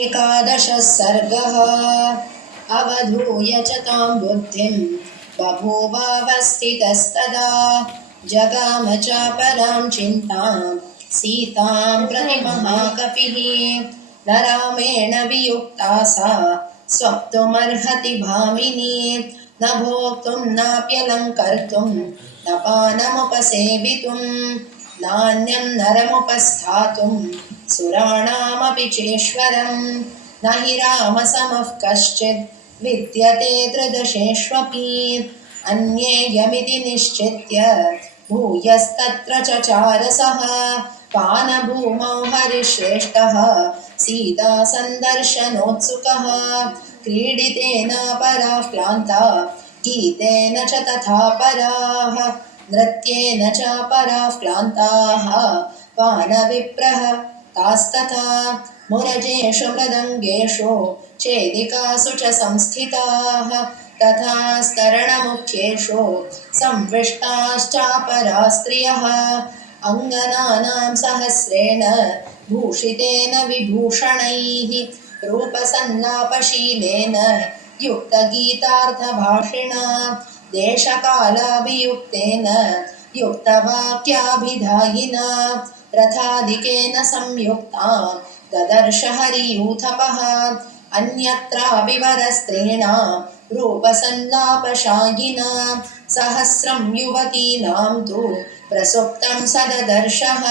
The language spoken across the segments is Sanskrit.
एकादशः सर्गः। अवधूय च तां बुद्धिं बभूवावस्थितस्तदा जगाम चापरां चिन्तां सीतां प्रति महाकपिः। न रामेण वियुक्ता सा स्वप्तुमर्हति भामिनी। न भोक्तुं नाप्यलङ्कर्तुं न पानमुपसेवितुं नान्यं नरमुपस्थातुं सुराणामपि चेश्वरं। न हि रामसमः कश्चिद् विद्यते त्रिदशेष्वपि। अन्येयमिति निश्चित्य भूयस्तत्र चचारसः। पानभूमौ हरिश्रेष्ठः सीता सन्दर्शनोत्सुकः। क्रीडितेनापराः क्लान्ता गीतेन च तथा पराः। नृत्येन चापराः क्लान्ताः पानविप्रः तास्तथा। मुरजेषु मृदङ्गेषु चेदिकासु च संस्थिताः तथा स्तरणमुख्येषु संविष्टाश्चापरा स्त्रियः। अङ्गनानां सहस्रेण भूषितेन विभूषणैः रूपसल्लापशीलेन युक्तगीतार्थभाषिणा देशकालाभियुक्तेन युक्तवाक्याभिधायिना रथादिकेन संयुक्ता ददर्श हरियूथपः। अन्यत्रापि वरस्त्रीणां रूपसल्लापशायिना सहस्रं युवतीनां तु प्रसुप्तं सददर्शः।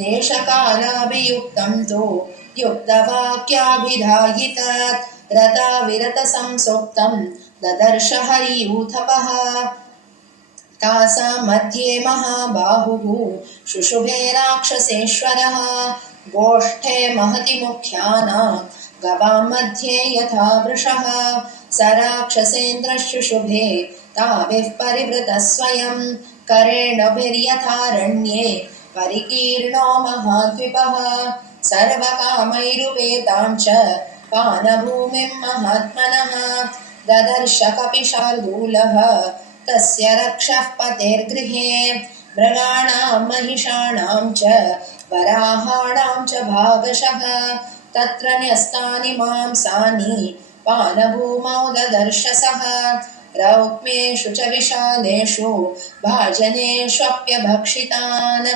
देशकालाभियुक्तं तु युक्तवाक्याभिधायितात् रथाविरतसंसुप्तं ददर्श हरियूथपः। तासां मध्ये महाबाहुः शुशुभे राक्षसेश्वरः। गोष्ठे महति मुख्यानां गवां मध्ये यथा वृषः। स राक्षसेन्द्रशुशुभे ताभिः परिवृतः स्वयं करेणभिर्यथारण्ये परिकीर्णो महाद्विपः। सर्वकामैरुपेतां च पानभूमिं महात्मनः ददर्श कपिशार्दूलः तस्य रक्षः पतेर्गृहे। मृगाणां महिषाणां च वराहाणां च भागशः तत्र न्यस्तानि मांसानि पानभूमौ ददर्श सः। रौक्मेषु च विशालेषु भाजनेष्वप्यभक्षितान्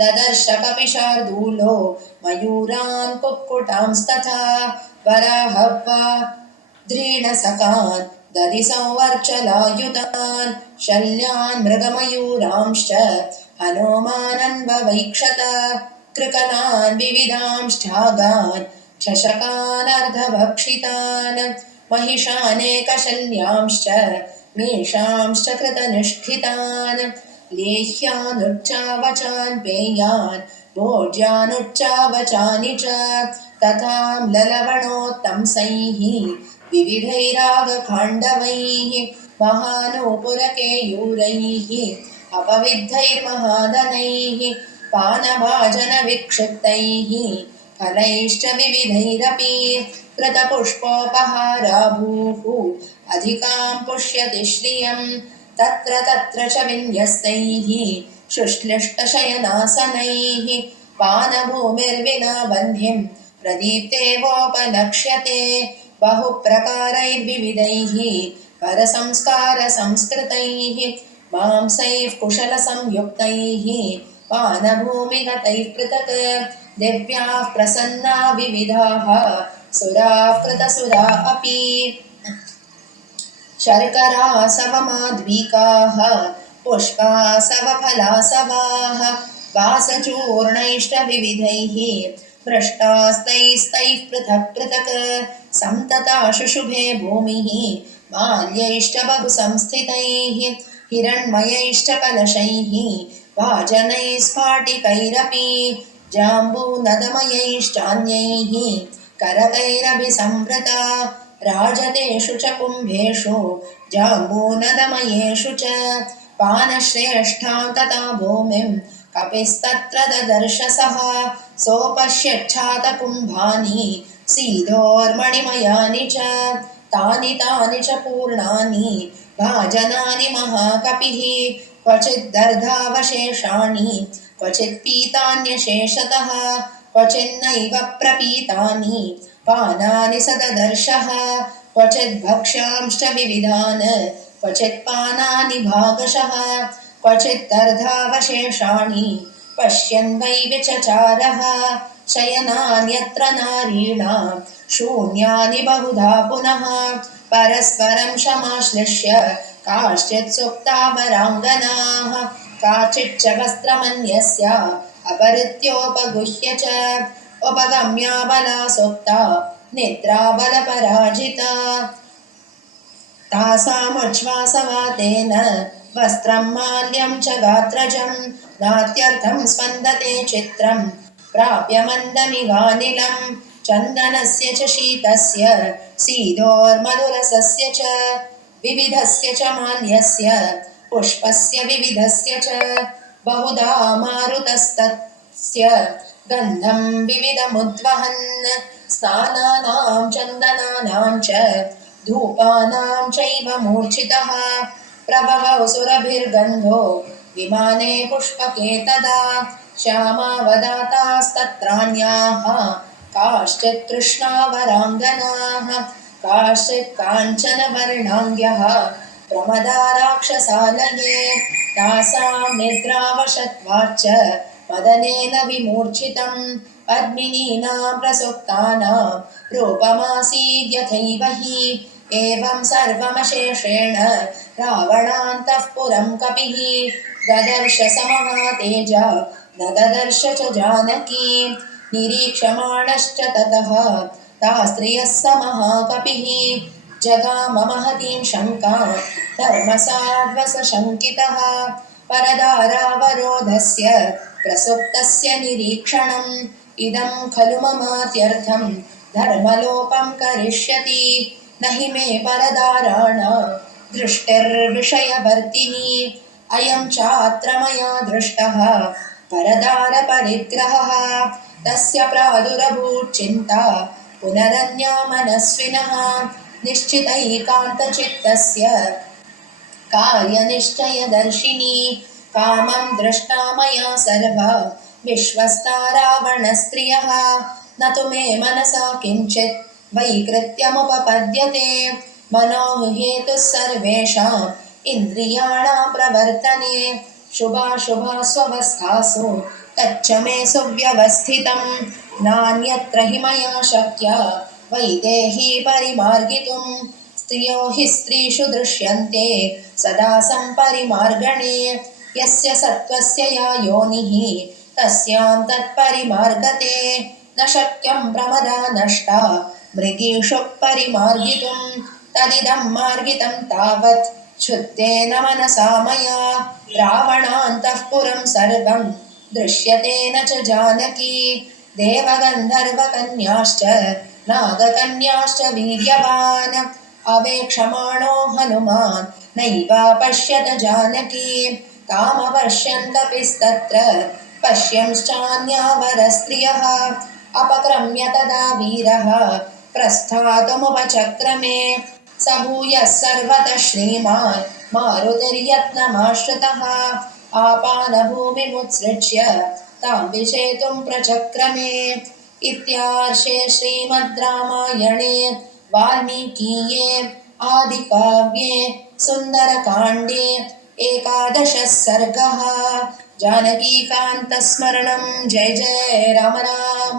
ददर्श कपिशार्दूलो मयूरान् कुक्कुटांस्तथा वराहवा द्रीणसकान् दधिसंवर्चलायुतान् शल्यान् मृगमयूरांश्च हनुमानन्ववैक्षत। कृकलान् विविधांश्चागान् चषकान् अर्धभक्षितान् महिषानेकशल्यांश्च मेषांश्च कृतनिष्ठितान् लेह्यानुच्चावचान् पेयान् भोज्यानुच्चावचानि च तथाम्ललवणोत्तंसैः विविधैरागखाण्डवैः महानूपुरकेयूरैः अपविद्धैर्महादनैः पानभाजनविक्षिप्तैः फलैश्च विविधैरपि कृतपुष्पोपहाराभूः अधिकां पुष्यति श्रियं। तत्र तत्र च विन्यस्तैः शुश्लिष्टशयनासनैः पानभूमिर्विना बन्धिं प्रदीप्तेवोपलक्ष्यते। बहुप्रकारैर्विविधैः परसंस्कारसंस्कृतैः मांसैः कुशलसंयुक्तैः पानभूमिगतैः पृथक्। दिव्याः प्रसन्ना विविधाः सुराः कृतसुरा अपि। शर्करासवमाध्वीकाः पुष्पासवफलासवाः वासचूर्णैष्टविविधैः पृष्टास्तैस्तैः पृथक् पृथक्। सन्तता शुशुभे भूमिः माल्यैश्च बहुसंस्थितैः हिरण्मयैश्च कलशैः भाजनैः स्फाटिकैरपि जाम्बूनदमयैश्चान्यैः करकैरभिसंवृता। राजतेषु च कुम्भेषु जाम्बूनदमयेषु च पानश्रेष्ठां तथा भूमिं कपिस्तत्र ददर्श सः। सोपश्यच्छातकुम्भानि सीधोर्मणिमयानि च तानि तानि च पूर्णानि भाजनानि महाकपिः। क्वचिद्दर्धावशेषाणि क्वचित् पीतान्यशेषतः क्वचिन्नैव प्रपीतानि पानानि सददर्शः क्वचिद्भक्ष्यांश्च विविधान् क्वचित् पानानि भागशः क्वचित्तर्धावशेषाणि पश्यन् वै विचचारः शयनान्यत्र नारीणां शून्यानि बहुधा पुनः परस्परं समाश्लिष्य काश्चित् सुप्तावराङ्गनाः काचिच्च वस्त्रमन्यस्य अपहृत्योपगुह्य च उपगम्याबला सुप्ता निद्राबलपराजिता तासामुच्छ्वासवातेन वस्त्रं माल्यं च गात्रजं नात्यर्थं स्पन्दते चित्रं प्राप्य मन्दमिवानिलं चन्दनस्य च शीतस्य सीदोर्मधुरसस्य च विविधस्य च माल्यस्य पुष्पस्य विविधस्य च बहुधा मारुतस्तस्य गन्धं विविधमुद्वहन् स्नानानां चन्दनानां च धूपानां चैव मूर्छितः प्रभवौ सुरभिर्गन्धो विमाने पुष्पके तदा श्यामावदातास्तत्रान्याः काश्चित् कृष्णावराङ्गनाः काश्चित् काञ्चनवर्णाङ्ग्यः प्रमदा राक्षसालये तासां निद्रावशत्वाच्च मदनेन विमूर्छितं पद्मिनीनां प्रसुप्तानां रूपमासीद्यथैव हि एवं सर्वमशेषेण रावणान्तः पुरं कपिः ददर्श समहातेजा न ददर्श च जानकी निरीक्षमाणश्च ततः तास्त्रियः स महाकपिः जगाम महतीं शङ्कां धर्मसाध्वसशङ्कितः परदारावरोधस्य प्रसुप्तस्य निरीक्षणम् इदं खलु ममात्यर्थं धर्मलोपं करिष्यति न हि मे परदाराणां दृष्टिर्विषयवर्तिनी अयं चात्र मया दृष्टः परदारपरिग्रहः तस्य प्रादुरभूच्चिन्ता पुनरन्या मनस्विनः निश्चितैकान्तचित्तस्य कार्यनिश्चयदर्शिनी कामं दृष्टा मया सर्वा विश्वस्ता रावणस्त्रियः न तु मे मनसा किञ्चित् वैकृत्यमुपपद्यते मनो हेतुः सर्वेषाम् इन्द्रियाणां प्रवर्तने शुभाशुभास्वस्थासु तच्च मे सुव्यवस्थितं नान्यत्र हि मया शक्या वैदेही परिमार्गितुं स्त्रियो हि स्त्रीषु दृश्यन्ते सदा सम्परिमार्गणे यस्य सत्त्वस्य या योनिः तस्यां तत्परिमार्गते न शक्यं प्रमदा नष्टा मृगीषु परिमार्गितुं तदिदं मार्गितं तावत् क्षुद्रेण मनसा मया रावणान्तःपुरं सर्वं दृश्यते न च जानकी देवगन्धर्वकन्याश्च नागकन्याश्च वीर्यवान् अवेक्षमाणो हनुमान् नैवापश्यत जानकी तामपश्यन् कपिस्तत्र पश्यंश्चान्यावरस्त्रियः अपक्रम्य तदा वीरः प्रस्थातुमुपचक्रमे स भूयः सर्वतः श्रीमान् मारुतिर्यत्नमाश्रितः आपानभूमिमुत्सृज्य तां विजेतुं प्रचक्रमे इत्यार्षे श्रीमद् रामायणे वाल्मीकीये आदिकाव्ये सुन्दरकाण्डे 11 सर्गः। जानकीकान्तस्मरणं जय जय राम राम।